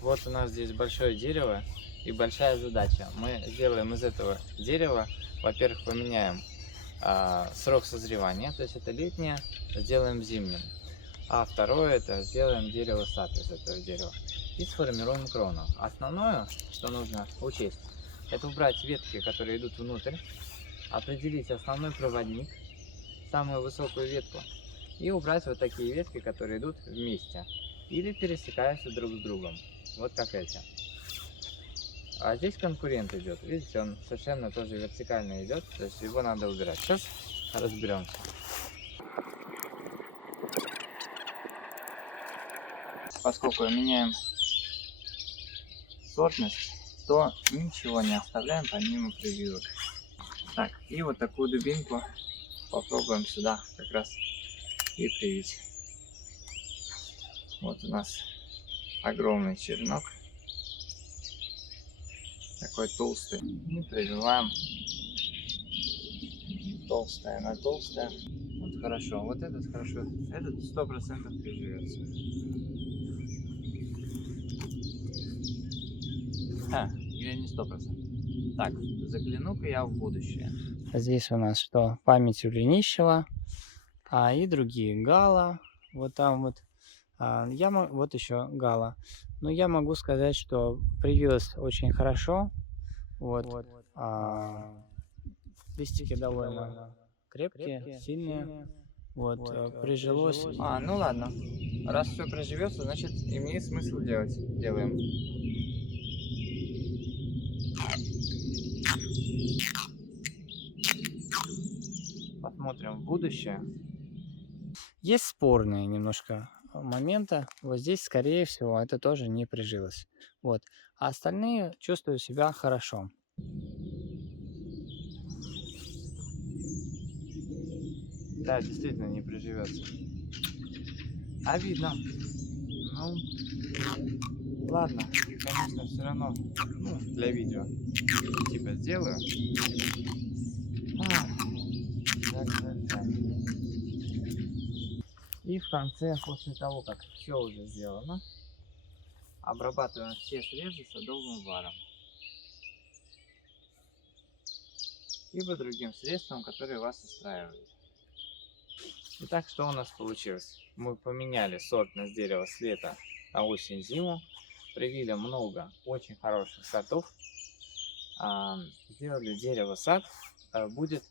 Вот у нас здесь большое дерево и большая задача. Мы сделаем из этого дерева, во-первых, поменяем срок созревания, то есть это летнее, сделаем зимним. А второе, это сделаем дерево-сад из этого дерева. И сформируем крону. Основное, что нужно учесть, это убрать ветки, которые идут внутрь, определить основной проводник, самую высокую ветку, и убрать вот такие ветки, которые идут вместе или пересекаются друг с другом. Вот как эти. А здесь конкурент идет. Видите, он совершенно тоже вертикально идет, то есть его надо убирать. Сейчас разберемся. Поскольку меняем сортность, то ничего не оставляем помимо прививок. Так, и вот такую дубинку попробуем сюда как раз и привить. Вот у нас огромный черенок, такой толстый. И прививаем толстая на толстая. Вот хорошо, вот этот хорошо, этот 100% приживется. Или не 100%. Так, загляну-ка я в будущее. Здесь у нас что? Память у Ленищева, и другие Гала. Вот там вот. Вот еще Гала. Но я могу сказать, что привилась очень хорошо. Вот. Листики довольно крепкие, сильные. Вот. Прижилось. Ну ладно. Раз все проживется, значит имеет смысл делать. Делаем. Посмотрим в будущее. Есть спорные немножко моменты. Вот здесь, скорее всего, это тоже не прижилось. Вот. А остальные чувствуют себя хорошо. Да, действительно не приживется. А видно. Ну, ладно, конечно, все равно, для видео типа сделаю. Жаль. И в конце, после того, как все уже сделано, обрабатываем все срезы садовым варом. Либо другим средством, которое вас устраивает. Итак, что у нас получилось? Мы поменяли сортность дерева с лета на осень-зиму, привили много очень хороших сортов, сделали дерево-сад, будет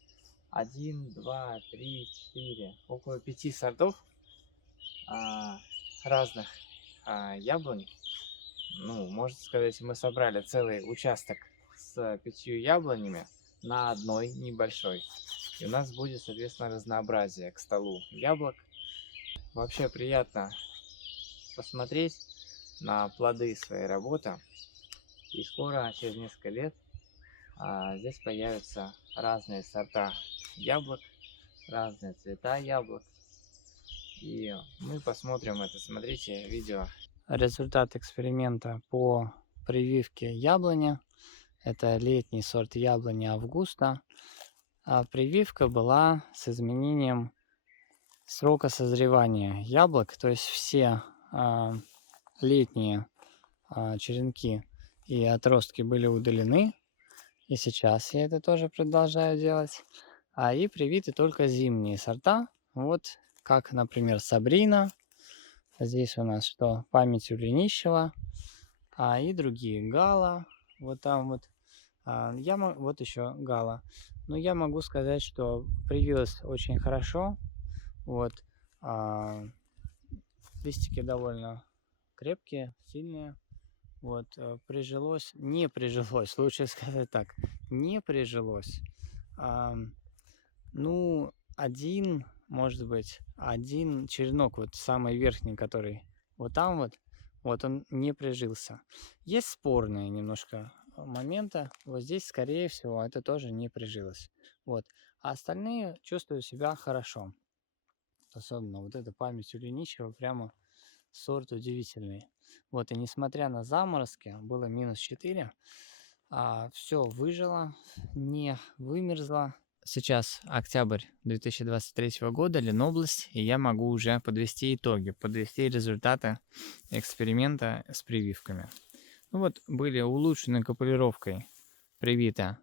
1, 2, 3, 4, около 5 сортов разных яблонь. Ну, можно сказать, мы собрали целый участок с 5 яблонями на одной небольшой. И у нас будет, соответственно, разнообразие к столу яблок. Вообще приятно посмотреть на плоды своей работы. И скоро, через несколько лет, здесь появятся разные сорта яблок, разные цвета яблок. И мы посмотрим это. Смотрите видео. Результат эксперимента по прививке яблони. Это летний сорт яблони Августа. Прививка была с изменением срока созревания яблок. То есть все летние черенки и отростки были удалены. И сейчас я это тоже продолжаю делать. И привиты только зимние сорта. Вот как, например, Сабрина. Здесь у нас что? Память у Ленищева. И другие Гала. Вот там вот. Вот еще Гала. Но я могу сказать, что привилась очень хорошо. Вот. Листики довольно крепкие, сильные. Вот. Прижилось, не прижилось, лучше сказать так. Не прижилось. Ну, один, может быть, один черенок, вот самый верхний, который вот там вот он не прижился. Есть спорные немножко моменты. Вот здесь, скорее всего, это тоже не прижилось. Вот. А остальные чувствуют себя хорошо. Особенно вот эта память у Леничева, прямо сорт удивительный. Вот, и несмотря на заморозки, было -4, все выжило, не вымерзло. сейчас октябрь 2023 года, Ленобласть, и я могу уже подвести итоги, подвести результаты эксперимента с прививками. Ну вот, были улучшенной капулировкой привиты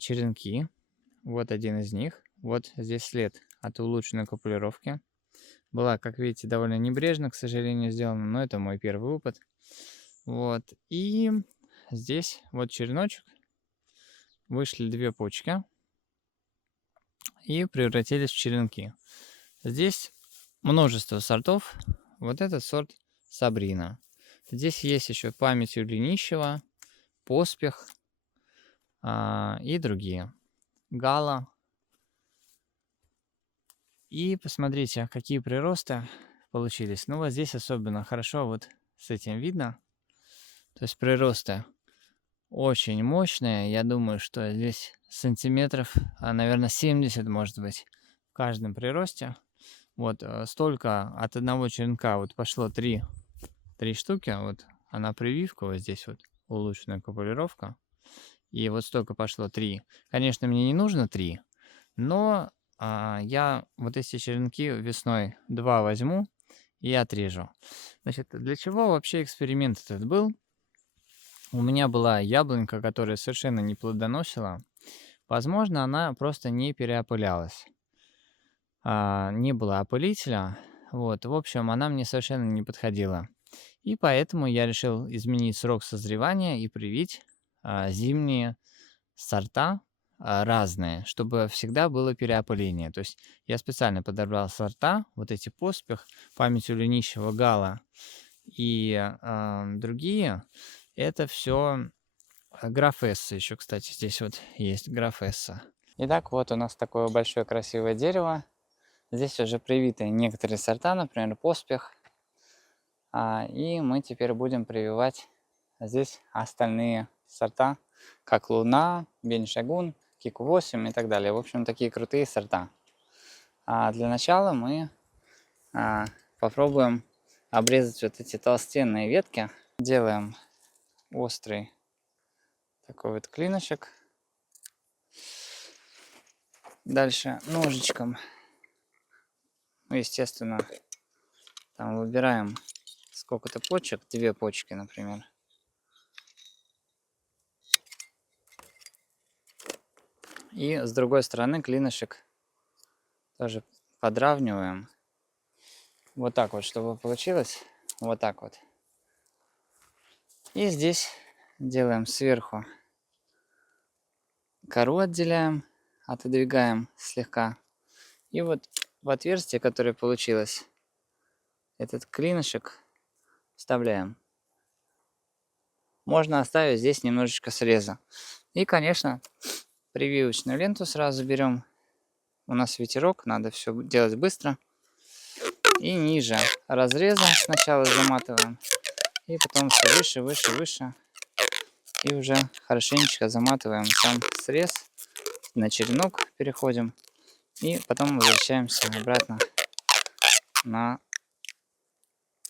черенки. Вот один из них. Вот здесь след от улучшенной капулировки. Была, как видите, довольно небрежно, к сожалению, сделана, но это мой первый опыт. Вот. И здесь вот череночек. Вышли две почки и превратились в черенки. Здесь множество сортов. Вот этот сорт Сабрина. Здесь есть еще память у Ленищева, Поспех и другие. Гала. И посмотрите, какие приросты получились. Ну вот здесь особенно хорошо вот с этим видно. То есть приросты очень мощные. Я думаю, что здесь сантиметров, наверное, 70 может быть в каждом приросте. Вот столько от одного черенка вот пошло три штуки. Вот она прививка, вот здесь вот улучшенная капулировка. И вот столько пошло 3. Конечно, мне не нужно 3, но я вот эти черенки весной 2 возьму и отрежу. Значит, для чего вообще эксперимент этот был? У меня была яблонька, которая совершенно не плодоносила. Возможно, она просто не переопылялась. Не было опылителя. Вот, в общем, она мне совершенно не подходила. И поэтому я решил изменить срок созревания и привить зимние сорта разные, чтобы всегда было переопыление. То есть я специально подобрал сорта, вот эти Поспех, память у Ленищева, Гала и другие. Это все графесса еще, кстати, здесь вот есть графесса. Итак, вот у нас такое большое красивое дерево. Здесь уже привиты некоторые сорта, например, Поспех. И мы теперь будем прививать здесь остальные сорта, как Луна, Беншагун, Кику-8 и так далее. В общем, такие крутые сорта. Для начала мы попробуем обрезать вот эти толстенные ветки. Делаем острый такой вот клинышек. Дальше ножичком, ну, естественно, там выбираем сколько-то почек, 2 почки, например. И с другой стороны клинышек тоже подравниваем. Вот так вот, чтобы получилось. Вот так вот. И здесь делаем сверху кору, отделяем, отодвигаем слегка. И вот в отверстие, которое получилось, этот клинышек вставляем. Можно оставить здесь немножечко среза. И, конечно, прививочную ленту сразу берем. У нас ветерок, надо все делать быстро. И ниже разреза сначала заматываем. И потом все выше, выше, выше. И уже хорошенечко заматываем сам срез. На черенок переходим. И потом возвращаемся обратно на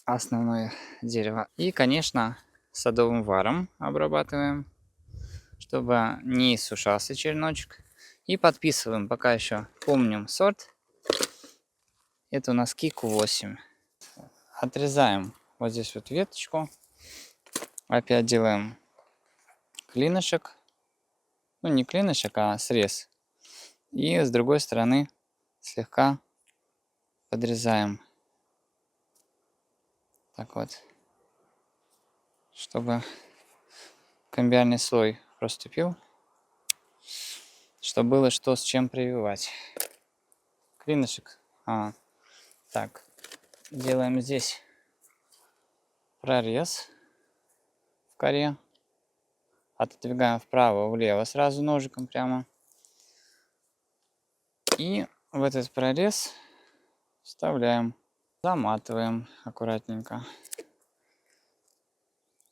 основное дерево. И, конечно, садовым варом обрабатываем, чтобы не иссушался череночек. И подписываем, пока еще помним сорт. Это у нас Кику-8. Отрезаем вот здесь вот веточку. Опять делаем клинышек. Ну, не клинышек, а срез. И с другой стороны слегка подрезаем. Так вот. Чтобы комбиальный слой проступил. Чтобы было что с чем прививать. Клинышек. Так. Делаем здесь прорез в коре. Отодвигаем вправо-влево сразу ножиком прямо. И в этот прорез вставляем. Заматываем аккуратненько.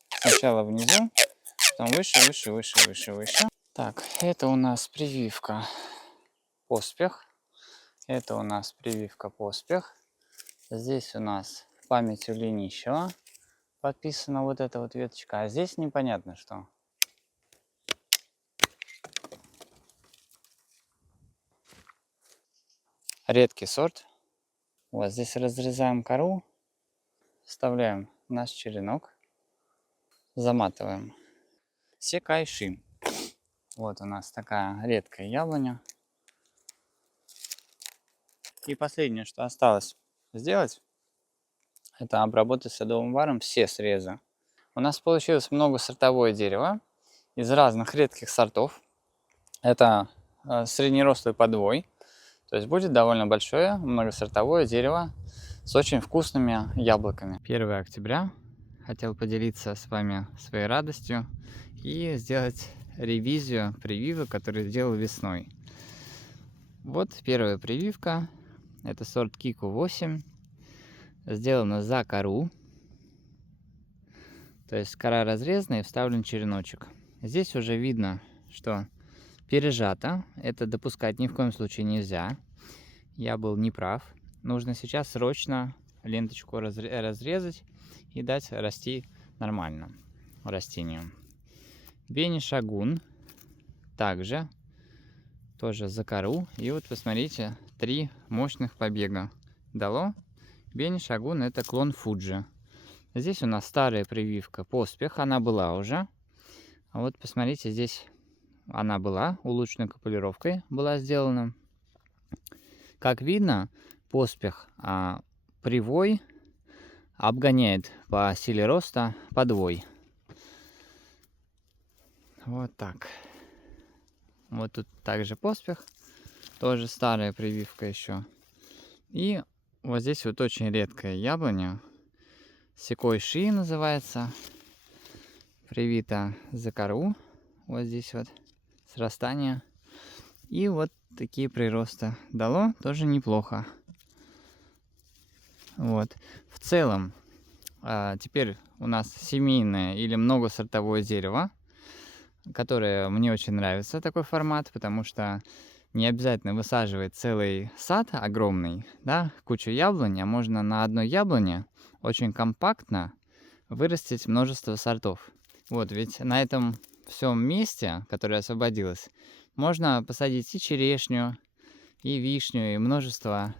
Сначала внизу, потом выше, выше, выше, выше, выше. Так, это у нас прививка Поспех. Это у нас прививка Поспех. Здесь у нас память у Ленищева. Подписана вот эта вот веточка. А здесь непонятно что. редкий сорт. Вот здесь разрезаем кору, вставляем наш черенок, заматываем. Секайши. Вот у нас такая редкая яблоня. И последнее, что осталось сделать, это обработать садовым варом все срезы. У нас получилось многосортовое дерево из разных редких сортов. Это среднерослый подвой, то есть будет довольно большое многосортовое дерево с очень вкусными яблоками. 1 октября. Хотел поделиться с вами своей радостью и сделать ревизию прививок, которые сделал весной. Вот первая прививка. Это сорт Кику 8. Сделано за кору. То есть кора разрезана и вставлен череночек. Здесь уже видно, что пережато. Это допускать ни в коем случае нельзя. Я был неправ. Нужно сейчас срочно ленточку разрезать и дать расти нормально растению. Бени Шагун также тоже за кору. И вот посмотрите, 3 мощных побега дало. Бени Шагун — это клон Фуджи. Здесь у нас старая прививка поспех, она была уже. А вот посмотрите, здесь она была улучшенной копулировкой была сделана. Как видно, поспех привой обгоняет по силе роста подвой. Вот так. Вот тут также поспех, тоже старая прививка еще. И вот здесь вот очень редкая яблоня, Секайши называется, привита за кору. Вот здесь вот срастание. И вот такие приросты дало, тоже неплохо. Вот. В целом, теперь у нас семейное или многосортовое дерево, которое мне очень нравится, такой формат, потому что не обязательно высаживать целый сад огромный, да, кучу яблонь, а можно на одной яблоне очень компактно вырастить множество сортов. Вот, ведь на этом всем месте, которое освободилось, можно посадить и черешню, и вишню, и множество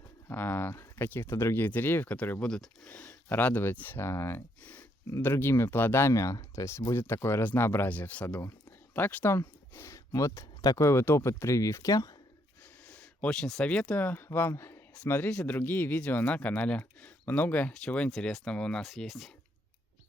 каких-то других деревьев, которые будут радовать другими плодами, то есть будет такое разнообразие в саду. Так что вот такой вот опыт прививки. Очень советую вам. Смотрите другие видео на канале. Много чего интересного у нас есть.